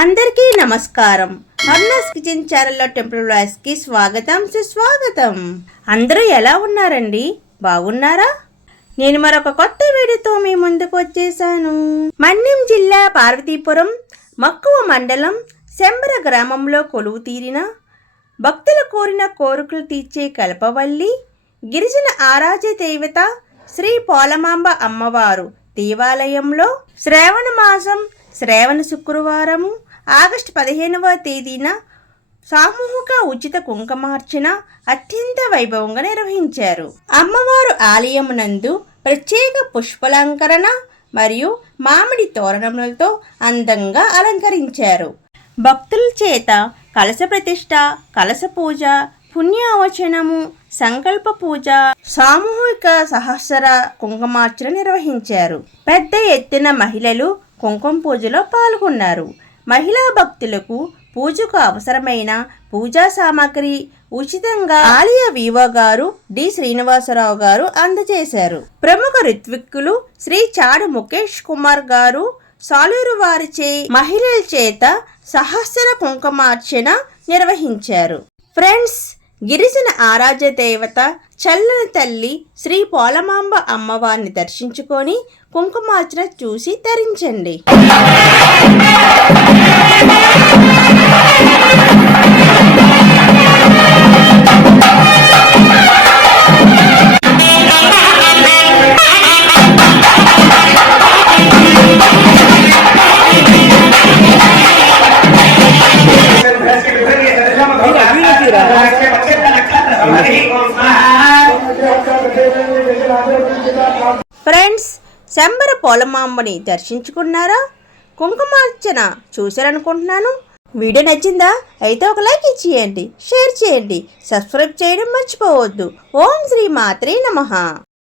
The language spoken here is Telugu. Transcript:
అందరికీ నమస్కారం. అర్నాస్ కిచెన్ ఛానల్లో టెంపుల్కి స్వాగతం సుస్వాగతం. అందరూ ఎలా ఉన్నారండి? బాగున్నారా? నేను మరొక కొత్త వీడియోతో మీ ముందుకు వచ్చేసాను. మన్యం జిల్లా పార్వతీపురం మక్కువ మండలం శంబర గ్రామంలో కొలువు తీరిన భక్తులు కోరిన కోరికలు తీర్చే కల్పవల్లి గిరిజన ఆరాధ్య దేవత శ్రీ పోలమాంబ అమ్మవారు దేవాలయంలో శ్రావణ మాసం శ్రావణ శుక్రవారము ఆగస్టు పదిహేనవ తేదీన సామూహిక ఉచిత కుంకుమార్చన అత్యంత వైభవంగా నిర్వహించారు. అమ్మవారు ఆలయమునందు ప్రత్యేక పుష్పలంకరణ మరియు మామిడి తోరణములతో అందంగా అలంకరించారు. భక్తుల చేత కలశ ప్రతిష్ట కలశ పూజ పుణ్యావచనము సంకల్ప పూజ సామూహిక సహస్ర కుంకుమార్చన నిర్వహించారు. పెద్ద ఎత్తున మహిళలు కుంకుమ పూజలో పాల్గొన్నారు. మహిళా భక్తులకు పూజకు అవసరమైన పూజా సామాగ్రి ఉచితంగా ఆలయ వివో గారు డి శ్రీనివాసరావు గారు అందజేశారు. ప్రముఖ ఋత్విక్కులు శ్రీ చాడు ముఖేష్ కుమార్ గారు సాలూరు వారిచే మహిళల చేత సహస్ర కుంకుమార్చన నిర్వహించారు. ఫ్రెండ్స్ గిరిజన ఆరాధ్య దేవత చల్లని తల్లి శ్రీ పోలమాంబ అమ్మవారిని దర్శించుకొని కుంకుమార్చన చూసి ధరించండి ఫ్రెండ్స్ శంబర పోలమాంబని దర్శించుకున్నారా? కుంకుమార్చన చూశారనుకుంటున్నాను. వీడియో నచ్చిందా? అయితే ఒక లైక్ ఇచ్చేయండి షేర్ చేయండి సబ్స్క్రైబ్ చేయడం మర్చిపోవద్దు. ఓం శ్రీ మాత్రే నమ.